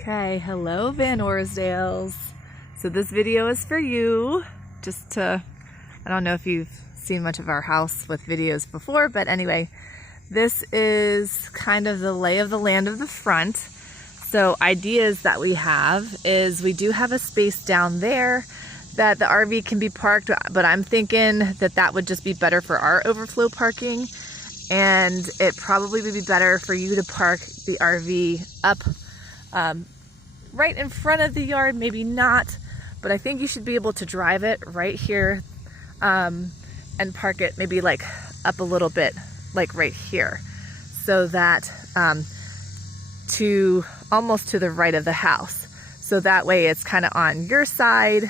Okay, hello VanOrdels. So this video is for you, I don't know if you've seen much of our house with videos before, but anyway, this is kind of the lay of the land of the front. So ideas that we have is we do have a space down there that the RV can be parked, but I'm thinking that that would just be better for our overflow parking. And it probably would be better for you to park the RV up right in front of the yard, maybe not, but I think you should be able to drive it right here and park it maybe like up a little bit, like right here, so that to almost to the right of the house. So that way it's kind of on your side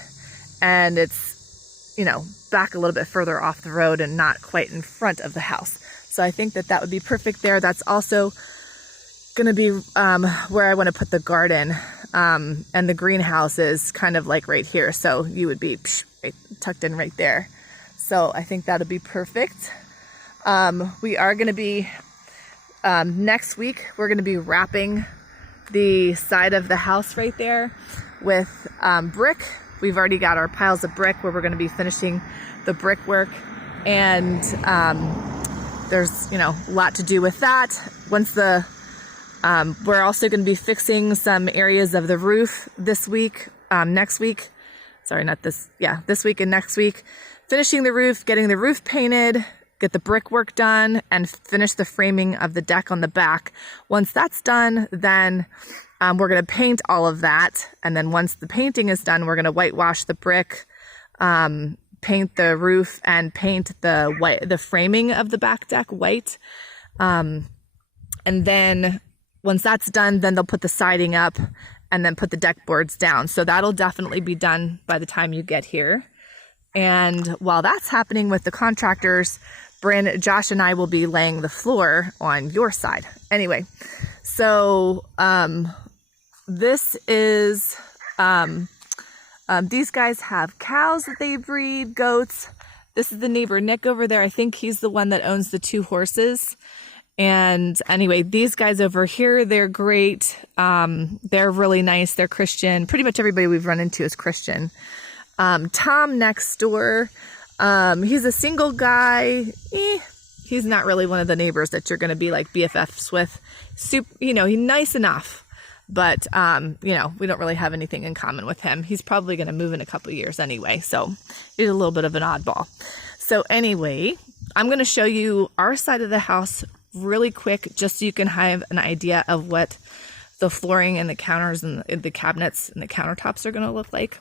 and it's, you know, back a little bit further off the road and not quite in front of the house. So I think that that would be perfect there. That's also going to be where I want to put the garden, and the greenhouse is kind of like right here. So you would be right, tucked in right there. So I think that would be perfect. We are going to be, next week, we're going to be wrapping the side of the house right there with brick. We've already got our piles of brick where we're going to be finishing the brickwork, and there's, you know, a lot to do with that. Once the, we're also going to be fixing some areas of the roof this week, next week. Sorry, not this. Yeah, this week and next week. Finishing the roof, getting the roof painted, get the brickwork done, and finish the framing of the deck on the back. Once that's done, then we're going to paint all of that. And then once the painting is done, we're going to whitewash the brick, paint the roof, and paint the framing of the back deck white. And then once that's done, then they'll put the siding up and then put the deck boards down. So that'll definitely be done by the time you get here. And while that's happening with the contractors, Josh and I will be laying the floor on your side. Anyway, so this is, these guys have cows that they breed, goats. This is the neighbor Nick over there. I think he's the one that owns the 2 horses. And anyway, these guys over here, they're great. They're really nice. They're Christian. Pretty much everybody we've run into is Christian. Tom next door, he's a single guy. He's not really one of the neighbors that you're going to be like BFFs with. You know, he's nice enough, but, you know, we don't really have anything in common with him. He's probably going to move in a couple of years anyway. So he's a little bit of an oddball. So anyway, I'm going to show you our side of the house really quick, just so you can have an idea of what the flooring and the counters and the cabinets and the countertops are going to look like.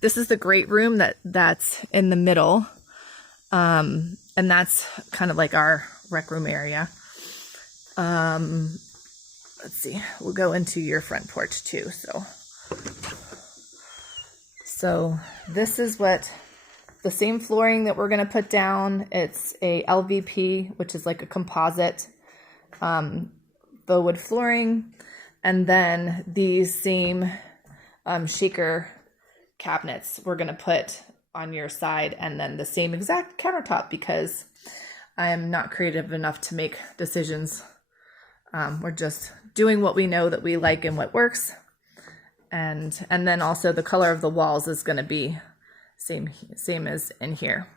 This is the great room that's in the middle. And that's kind of like our rec room area. Let's see, we'll go into your front porch too. So this is what the same flooring that we're going to put down. It's a LVP, which is like a composite, faux wood flooring. And then these same, shaker cabinets we're going to put on your side, and then the same exact countertop, because I am not creative enough to make decisions. We're just doing what we know that we like and what works. And then also the color of the walls is going to be same as in here.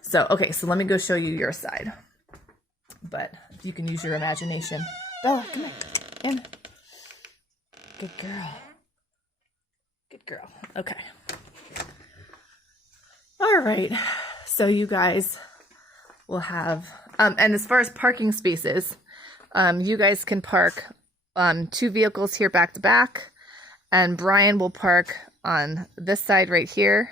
So, okay, so let me go show you your side. But you can use your imagination. Bella, come here. In. Good girl. Good girl. Okay. All right. So you guys will have, and as far as parking spaces, you guys can park 2 vehicles here back to back, and Brian will park on this side right here.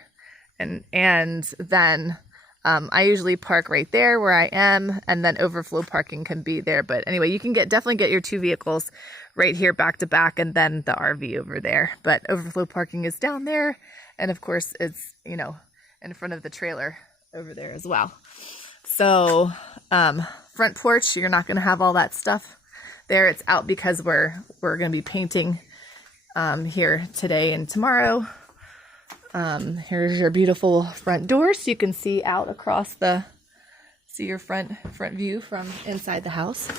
And then I usually park right there where I am, and then overflow parking can be there. But anyway, you can definitely get your 2 vehicles right here back to back, and then the RV over there. But overflow parking is down there, and of course it's, you know, in front of the trailer over there as well. So front porch, you're not going to have all that stuff there. It's out because we're going to be painting here today and tomorrow. Here's your beautiful front door, so you can see out across see your front view from inside the house.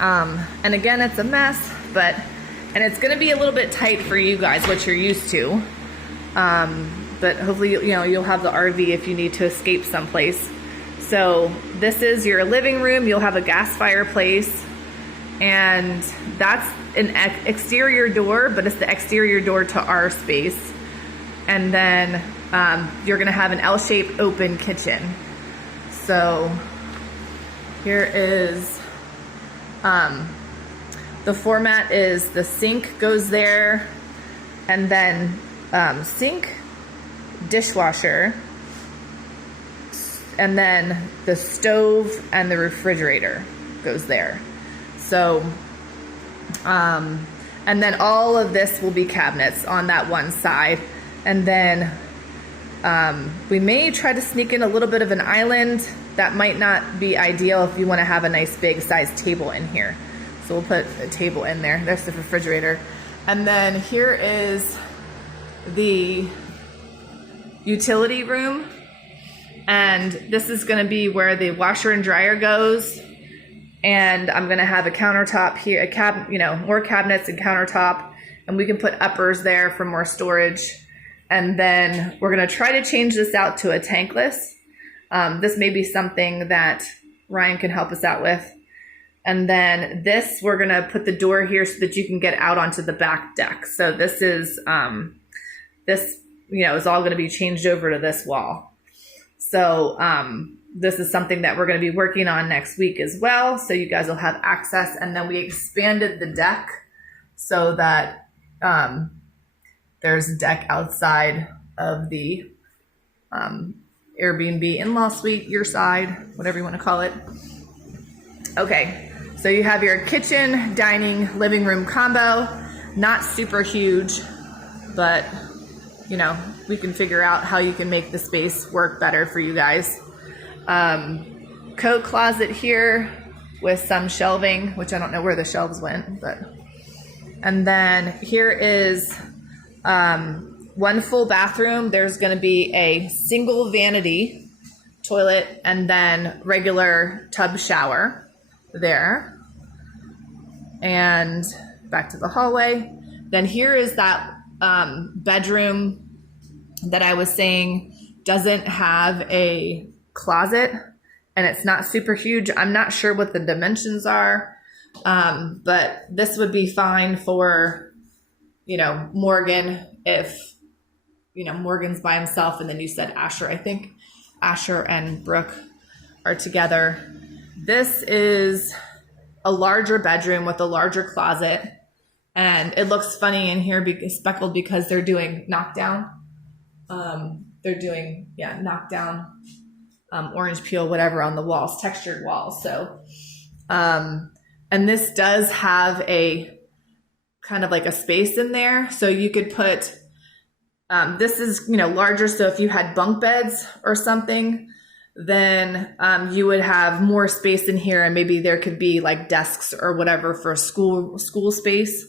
And again, it's a mess, and it's gonna be a little bit tight for you guys, what you're used to. But hopefully, you'll have the RV if you need to escape someplace. So this is your living room. You'll have a gas fireplace, and that's an exterior door, but it's the exterior door to our space. And then you're gonna have an L-shaped open kitchen. So here is, the format is the sink goes there, and then sink, dishwasher, and then the stove and the refrigerator goes there. So, and then all of this will be cabinets on that one side. And then we may try to sneak in a little bit of an island. That might not be ideal if you want to have a nice big size table in here. So we'll put a table in there. There's the refrigerator. And then here is the utility room. And this is going to be where the washer and dryer goes. And I'm going to have a countertop here, more cabinets and countertop. And we can put uppers there for more storage. And then we're going to try to change this out to a tankless. This may be something that Ryan can help us out with. And then this, we're going to put the door here so that you can get out onto the back deck. So this is, is all going to be changed over to this wall. So this is something that we're going to be working on next week as well. So you guys will have access. And then we expanded the deck so that there's a deck outside of the Airbnb in-law suite, your side, whatever you want to call it. Okay, so you have your kitchen, dining, living room combo. Not super huge, but we can figure out how you can make the space work better for you guys. Coat closet here with some shelving, which I don't know where the shelves went, and then here is one full bathroom. There's going to be a single vanity toilet and then regular tub shower there. And back to the hallway. Then here is that bedroom that I was saying doesn't have a closet, and it's not super huge. I'm not sure what the dimensions are, but this would be fine for, Morgan, if, Morgan's by himself, and then you said Asher. I think Asher and Brooke are together. This is a larger bedroom with a larger closet, and it looks funny in here, speckled, because they're doing knockdown. Knockdown, orange peel, whatever, on the walls, textured walls. So, and this does have a kind of like a space in there. So you could put, this is, larger. So if you had bunk beds or something, then you would have more space in here, and maybe there could be like desks or whatever for school space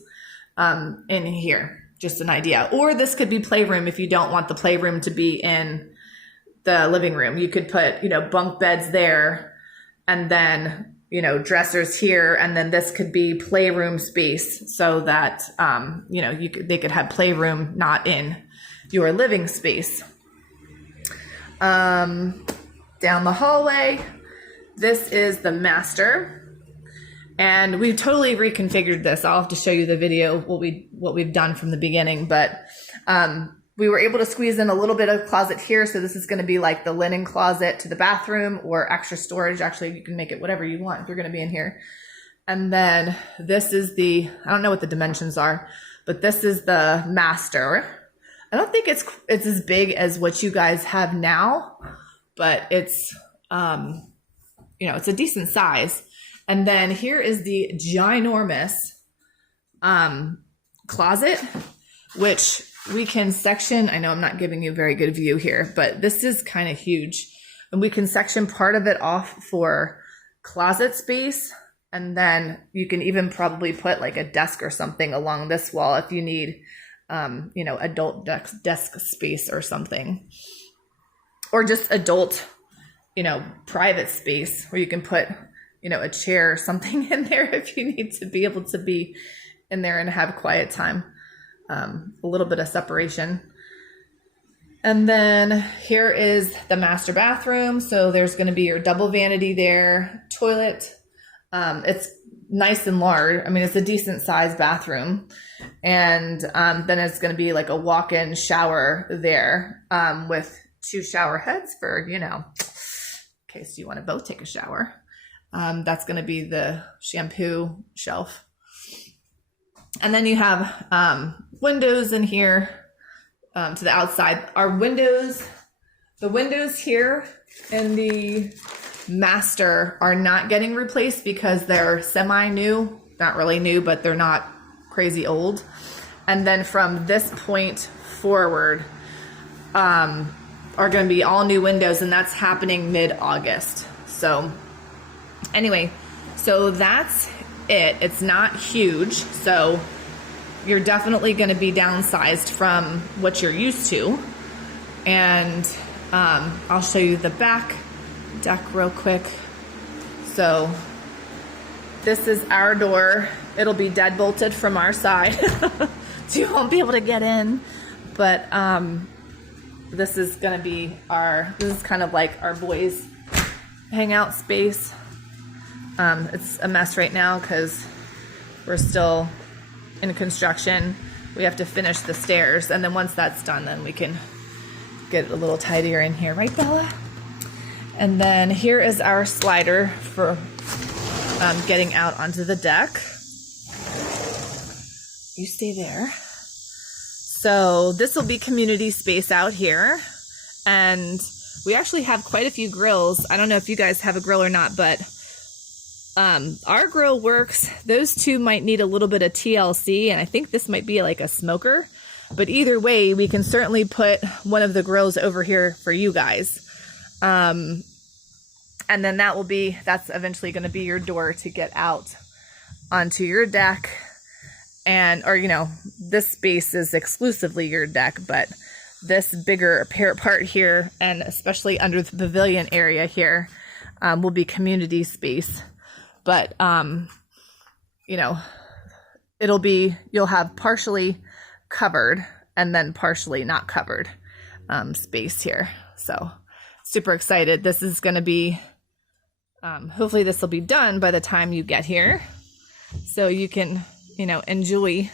in here. Just an idea. Or this could be playroom if you don't want the playroom to be in the living room. You could put, bunk beds there, and then, dressers here, and then this could be playroom space so that, they could have playroom not in your living space. Down the hallway, this is the master. And we've totally reconfigured this. I'll have to show you the video, what we've done from the beginning. But we were able to squeeze in a little bit of closet here. So this is going to be like the linen closet to the bathroom, or extra storage. Actually, you can make it whatever you want if you're going to be in here. And then this is I don't know what the dimensions are, but this is the master. I don't think it's as big as what you guys have now, but it's, it's a decent size. And then here is the ginormous closet, which we can section. I know I'm not giving you a very good view here, but this is kind of huge. And we can section part of it off for closet space. And then you can even probably put like a desk or something along this wall if you need, adult desk space or something. Or just adult, private space where you can put you know, a chair or something in there if you need to be able to be in there and have quiet time. A little bit of separation. And then here is the master bathroom. So there's going to be your double vanity there, toilet. It's nice and large. I mean, it's a decent sized bathroom. And then it's going to be like a walk-in shower there with 2 shower heads for, you know, in case you want to both take a shower. That's going to be the shampoo shelf. And then you have windows in here to the outside. Our windows, the windows here in the master are not getting replaced because they're semi-new. Not really new, but they're not crazy old. And then from this point forward are going to be all new windows, and that's happening mid-August. So anyway, so that's it. It's not huge, so you're definitely going to be downsized from what you're used to. And I'll show you the back deck real quick. So this is our door. It'll be dead bolted from our side, so you won't be able to get in. But this is going to be this is kind of like our boys' hangout space. It's a mess right now because we're still in construction. We have to finish the stairs, and then once that's done, then we can get a little tidier in here, right, Bella? And then here is our slider for getting out onto the deck. You stay there. So this will be community space out here, and we actually have quite a few grills. I don't know if you guys have a grill or not, but our grill works. Those 2 might need a little bit of TLC, and I think this might be like a smoker. But either way, we can certainly put one of the grills over here for you guys. And then that's eventually going to be your door to get out onto your deck. Or, you know, this space is exclusively your deck, but this bigger part here, and especially under the pavilion area here, will be community space. But, you know, you'll have partially covered and then partially not covered space here. So super excited. This is going to be, hopefully this will be done by the time you get here. So you can, you know, enjoy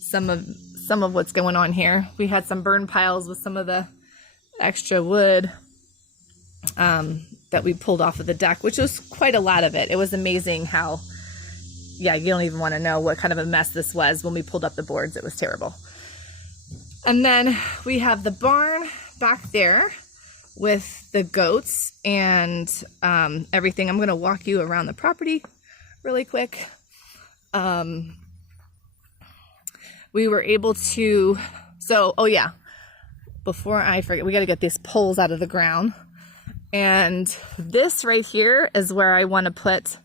some of what's going on here. We had some burn piles with some of the extra wood that we pulled off of the deck, which was quite a lot of it. It was amazing how, yeah, you don't even want to know what kind of a mess this was. When we pulled up the boards, it was terrible. And then we have the barn back there with the goats and everything. I'm going to walk you around the property really quick. We were able to, oh yeah, before I forget, we got to get these poles out of the ground. And this right here is where I want to put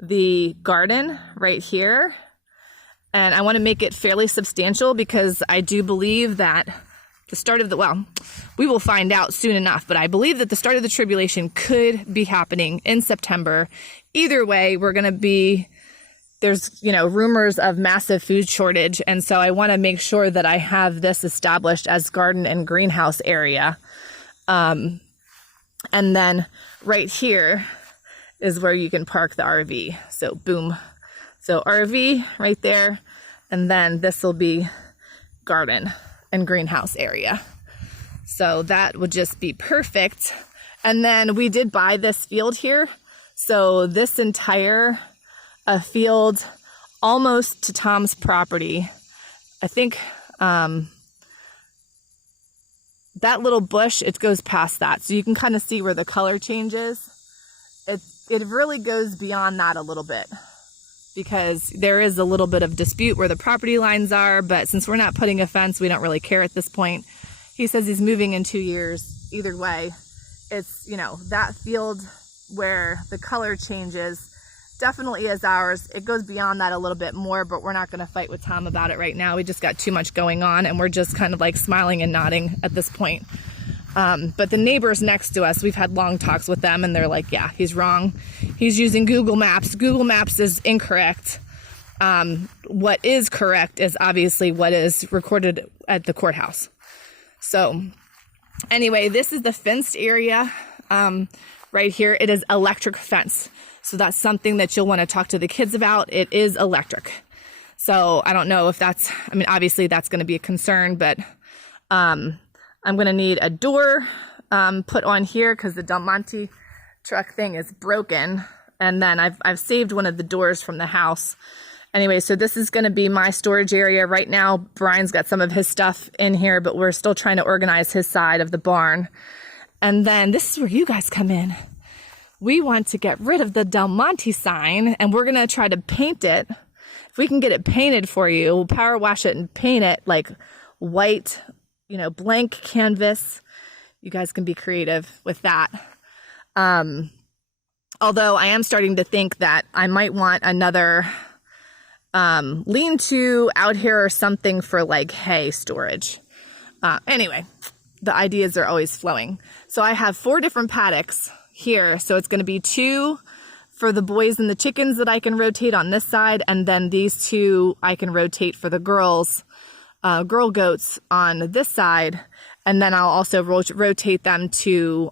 the garden right here. And I want to make it fairly substantial because I do believe that the start of we will find out soon enough, but I believe that the start of the tribulation could be happening in September. Either way, there's, you know, rumors of massive food shortage. And so I want to make sure that I have this established as garden and greenhouse area. And then right here is where you can park the RV. So boom. So RV right there. And then this will be garden and greenhouse area. So that would just be perfect. And then we did buy this field here. So this entire field almost to Tom's property, I think that little bush, it goes past that. So you can kind of see where the color changes. It really goes beyond that a little bit because there is a little bit of dispute where the property lines are, but since we're not putting a fence, we don't really care at this point. He says he's moving in 2 years. Either way, it's, you know, that field where the color changes definitely is ours. It goes beyond that a little bit more, but we're not going to fight with Tom about it right now. We just got too much going on, and we're just kind of like smiling and nodding at this point. But the neighbors next to us, we've had long talks with them, and they're like, yeah, he's wrong. He's using Google Maps. Google Maps is incorrect. What is correct is obviously what is recorded at the courthouse. So anyway, this is the fenced area right here. It is electric fence. So that's something that you'll want to talk to the kids about. It is electric. So I don't know if that's, I mean, obviously that's going to be a concern, but I'm going to need a door put on here because the Del Monte truck thing is broken. And then I've saved one of the doors from the house. Anyway, so this is going to be my storage area. Right now, Brian's got some of his stuff in here, but we're still trying to organize his side of the barn. And then this is where you guys come in. We want to get rid of the Del Monte sign, and we're going to try to paint it. If we can get it painted for you, we'll power wash it and paint it like white, blank canvas. You guys can be creative with that. Although I am starting to think that I might want another lean-to out here or something for like hay storage. Anyway, the ideas are always flowing. So I have 4 different paddocks here. So it's going to be 2 for the boys and the chickens that I can rotate on this side. And then these 2 I can rotate for the girls, girl goats on this side. And then I'll also rotate them to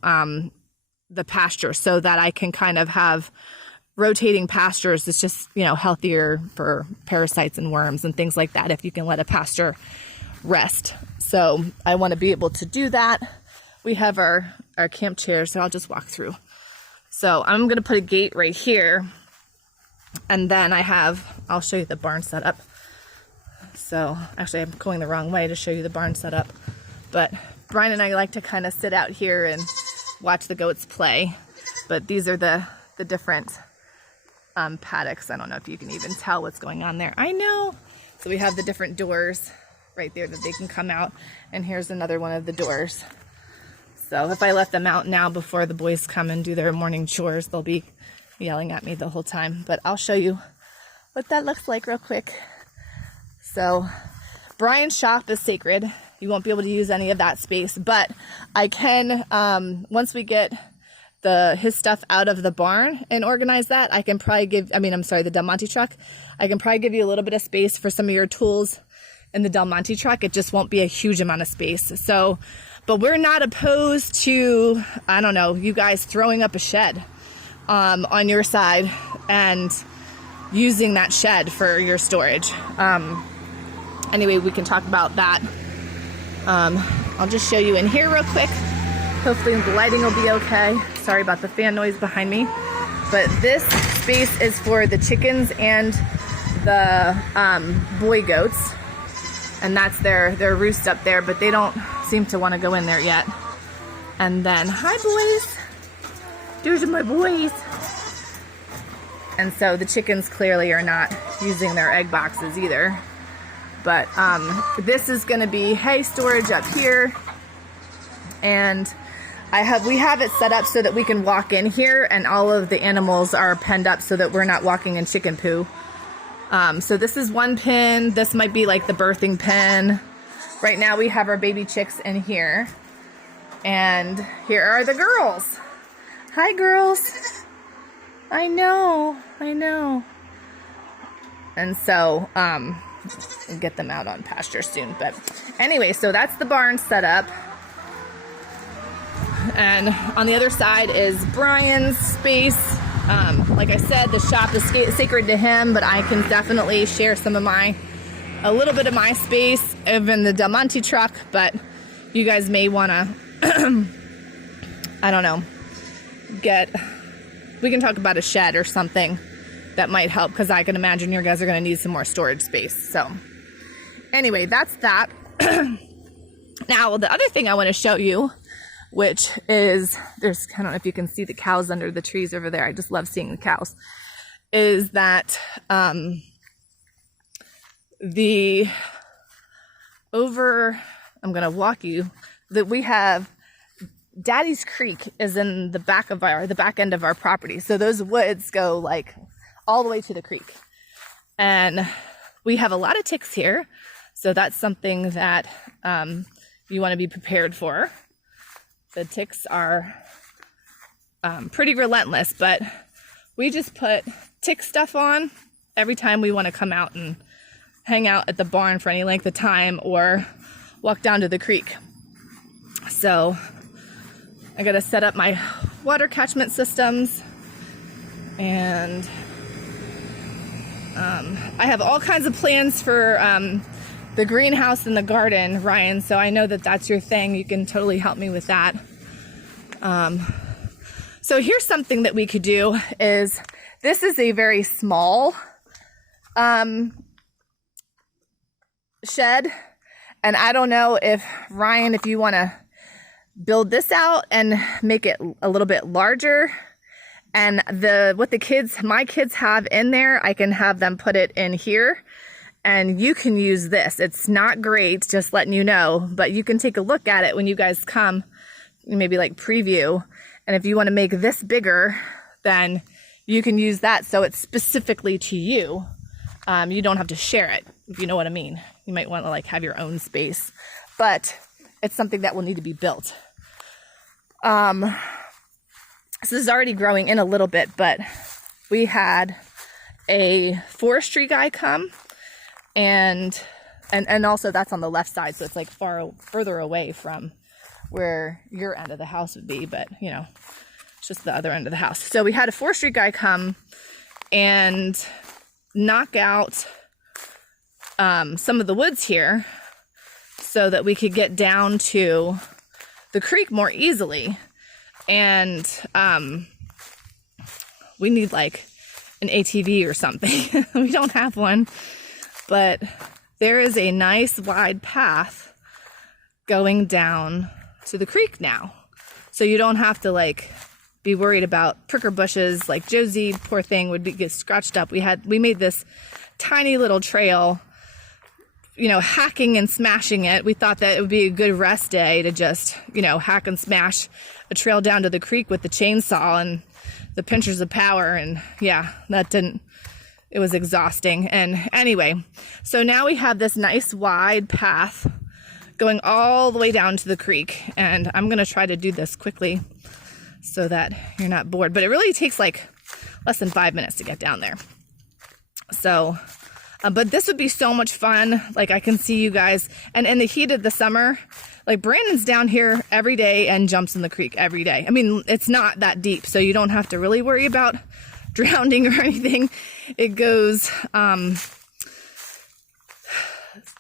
the pasture so that I can kind of have rotating pastures. It's just, healthier for parasites and worms and things like that if you can let a pasture rest. So I want to be able to do that. We have our camp chairs, so I'll just walk through. So I'm going to put a gate right here. And then I'll show you the barn setup. So actually I'm going the wrong way to show you the barn setup. But Brian and I like to kind of sit out here and watch the goats play. But these are the different paddocks. I don't know if you can even tell what's going on there. I know. So we have the different doors right there that they can come out. And here's another one of the doors. So if I let them out now before the boys come and do their morning chores, they'll be yelling at me the whole time. But I'll show you what that looks like real quick. So Brian's shop is sacred. You won't be able to use any of that space, but I can, once we get his stuff out of the barn and organize that, I can probably the Del Monte truck. I can probably give you a little bit of space for some of your tools in the Del Monte truck. It just won't be a huge amount of space. So, but we're not opposed to, you guys throwing up a shed on your side and using that shed for your storage. Anyway, we can talk about that. I'll just show you in here real quick. Hopefully the lighting will be okay. Sorry about the fan noise behind me. But this space is for the chickens and the boy goats. And that's their roost up there, but they don't seem to want to go in there yet. And then, hi boys. Those are my boys. And so the chickens clearly are not using their egg boxes either. But this is going to be hay storage up here. And we have it set up so that we can walk in here and all of the animals are penned up so that we're not walking in chicken poo. So this is one pen. This might be like the birthing pen. Right now we have our baby chicks in here. And here are the girls. Hi girls. I know. And so, we'll get them out on pasture soon. But anyway, so that's the barn set up. And on the other side is Brian's space. Like I said, the shop is sacred to him, but I can definitely share a little bit of my space, even the Del Monte truck, but you guys may want to, we can talk about a shed or something that might help, because I can imagine your guys are going to need some more storage space. So anyway, that's that. Now, the other thing I want to show you, which is, I don't know if you can see the cows under the trees over there. I just love seeing the cows. Is that I'm going to walk you, that we have Daddy's Creek is in the back end of our property. So those woods go like all the way to the creek. And we have a lot of ticks here. So that's something that you want to be prepared for. The ticks are pretty relentless, but we just put tick stuff on every time we want to come out and hang out at the barn for any length of time or walk down to the creek. So I got to set up my water catchment systems, and I have all kinds of plans for the greenhouse and the garden, Ryan, so I know that that's your thing. You can totally help me with that. So here's something that we could do is, this is a very small shed, and I don't know if, Ryan, if you want to build this out and make it a little bit larger, and what my kids have in there, I can have them put it in here, and you can use this. It's not great, just letting you know, but you can take a look at it when you guys come, maybe like preview. And if you want to make this bigger, then you can use that so it's specifically to you. You don't have to share it, if you know what I mean. You might want to like have your own space, but it's something that will need to be built. So this is already growing in a little bit, but we had a forestry guy come, and also that's on the left side, so it's like further away from where your end of the house would be, but you know, it's just the other end of the house. So we had a forestry guy come and knock out some of the woods here so that we could get down to the creek more easily. And we need like an ATV or something. We don't have one, but there is a nice wide path going down to the creek now. So you don't have to like be worried about pricker bushes. Like Josie, poor thing, would get scratched up. We made this tiny little trail, you know, hacking and smashing it. We thought that it would be a good rest day to just, you know, hack and smash a trail down to the creek with the chainsaw and the pinchers of power. And yeah, it was exhausting. And anyway, so now we have this nice wide path going all the way down to the creek. And I'm going to try to do this quickly so that you're not bored. But it really takes like less than 5 minutes to get down there. So, but this would be so much fun. Like I can see you guys, and in the heat of the summer, like Brandon's down here every day and jumps in the creek every day. I mean, it's not that deep, so you don't have to really worry about drowning or anything. It goes,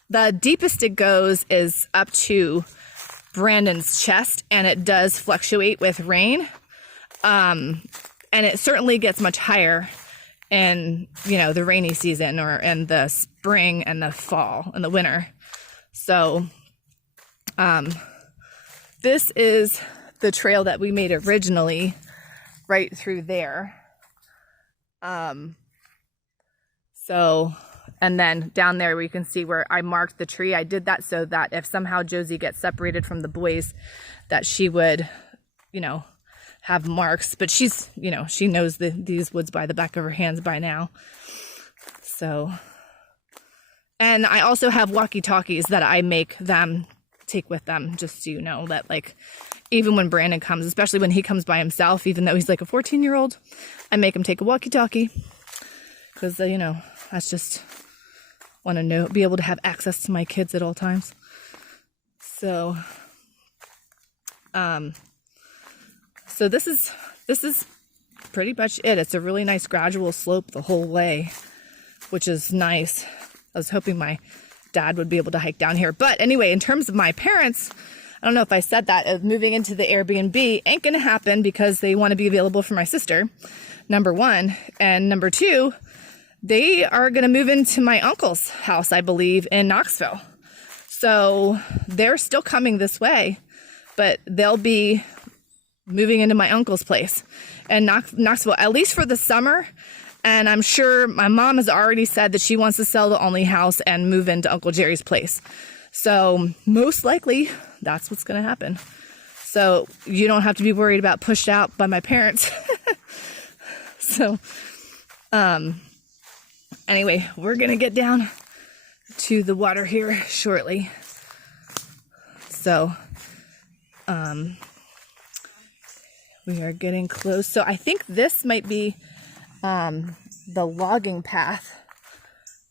the deepest it goes is up to Brandon's chest, and it does fluctuate with rain. And it certainly gets much higher in, you know, the rainy season, or in the spring and the fall and the winter. So, this is the trail that we made originally right through there. So, and then down there we can see where I marked the tree. I did that so that if somehow Josie gets separated from the boys, that she would, you know, have marks. But she's, you know, she knows these woods by the back of her hands by now. So, and I also have walkie-talkies that I make them take with them, just so you know that, like, even when Brandon comes, especially when he comes by himself, even though he's like a 14-year-old, I make him take a walkie-talkie, because, you know, that's just, want to be able to have access to my kids at all times. So, so this is pretty much it. It's a really nice gradual slope the whole way, which is nice. I was hoping my dad would be able to hike down here. But anyway, in terms of my parents, I don't know if I said that, moving into the Airbnb ain't going to happen because they want to be available for my sister, number one. And number two, they are going to move into my uncle's house, I believe, in Knoxville. So they're still coming this way, but they'll be moving into my uncle's place in Knoxville, at least for the summer. And I'm sure my mom has already said that she wants to sell the only house and move into Uncle Jerry's place. So most likely that's what's going to happen. So you don't have to be worried about pushed out by my parents. So, anyway, we're going to get down to the water here shortly. So, We are getting close. So I think this might be the logging path.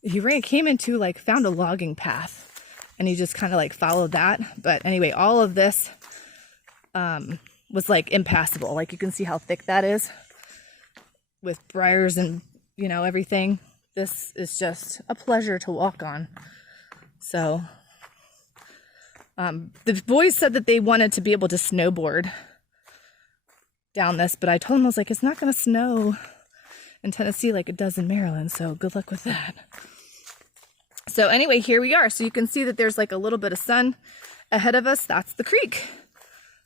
He came into, like, found a logging path, and he just kind of like followed that. But anyway, all of this was like impassable. Like, you can see how thick that is with briars and, you know, everything. This is just a pleasure to walk on. So the boys said that they wanted to be able to snowboard down this, but I told them, I was like, it's not going to snow in Tennessee like it does in Maryland, so good luck with that. So anyway, here we are. So you can see that there's like a little bit of sun ahead of us. That's the creek.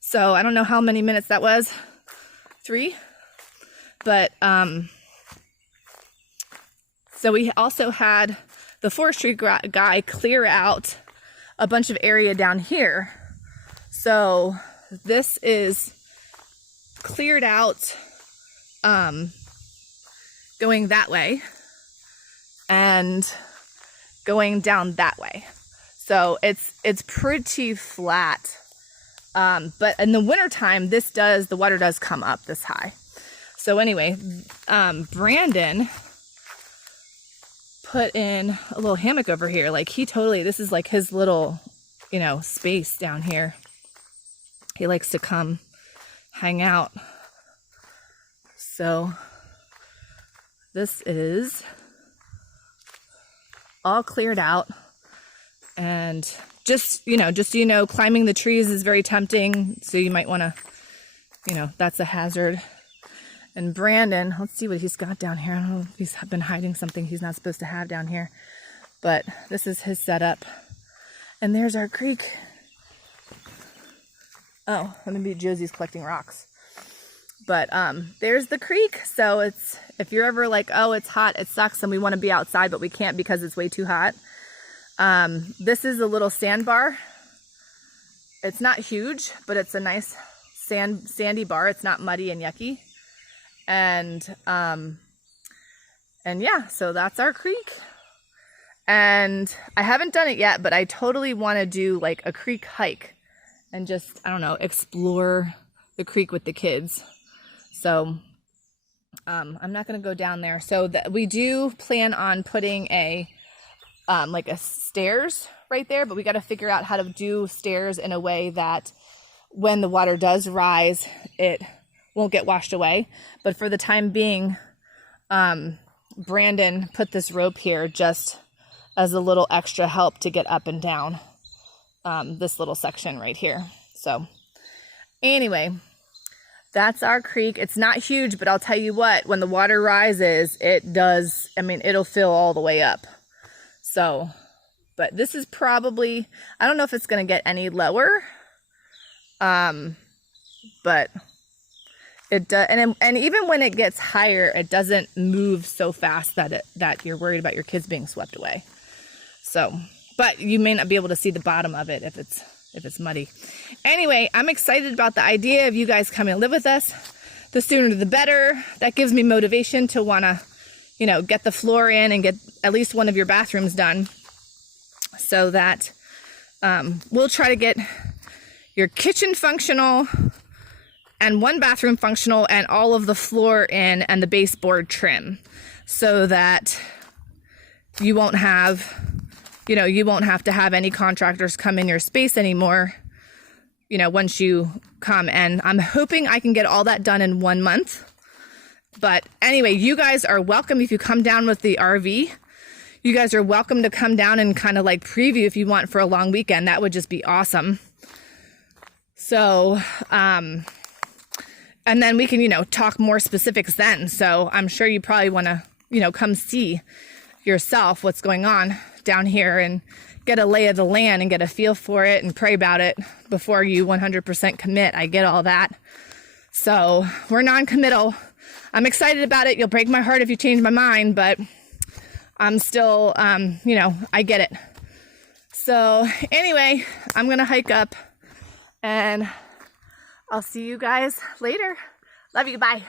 So I don't know how many minutes that was, 3, but so we also had the forestry guy clear out a bunch of area down here. So this is cleared out going that way and going down that way. So it's pretty flat. But in the wintertime, the water does come up this high. So anyway, Brandon put in a little hammock over here. Like, this is like his little, you know, space down here. He likes to come hang out. So this is all cleared out, and just so you know, climbing the trees is very tempting, so you might want to, you know, that's a hazard. And Brandon, let's see what he's got down here. I don't know if he's been hiding something he's not supposed to have down here, but this is his setup. And there's our creek. Oh, maybe Josie's collecting rocks. But there's the creek. So if you're ever like, oh, it's hot, it sucks, and we want to be outside, but we can't because it's way too hot. This is a little sandbar. It's not huge, but it's a nice sandy bar. It's not muddy and yucky. And yeah, so that's our creek. And I haven't done it yet, but I totally want to do like a creek hike and just, I don't know, explore the creek with the kids. So I'm not going to go down there. So we do plan on putting like a stairs right there, but we got to figure out how to do stairs in a way that when the water does rise, it won't get washed away. But for the time being, Brandon put this rope here just as a little extra help to get up and down this little section right here. So anyway, that's our creek. It's not huge, but I'll tell you what, when the water rises, it'll fill all the way up. So, but this is probably, I don't know if it's going to get any lower, but it does. And even when it gets higher, it doesn't move so fast that you're worried about your kids being swept away. So, but you may not be able to see the bottom of it if it's muddy. Anyway, I'm excited about the idea of you guys coming and live with us. The sooner the better. That gives me motivation to want to, you know, get the floor in and get at least one of your bathrooms done, so that we'll try to get your kitchen functional and one bathroom functional and all of the floor in and the baseboard trim, so that you won't have to have any contractors come in your space anymore, you know, once you come. And I'm hoping I can get all that done in 1 month. But anyway, you guys are welcome if you come down with the RV. You guys are welcome to come down and kind of like preview if you want for a long weekend. That would just be awesome. So, and then we can, you know, talk more specifics then. So I'm sure you probably want to, you know, come see yourself what's going on down here and get a lay of the land and get a feel for it and pray about it before you 100% commit. I get all that. So we're non-committal. I'm excited about it. You'll break my heart if you change my mind, but I'm still, you know, I get it. So anyway, I'm going to hike up and I'll see you guys later. Love you. Bye.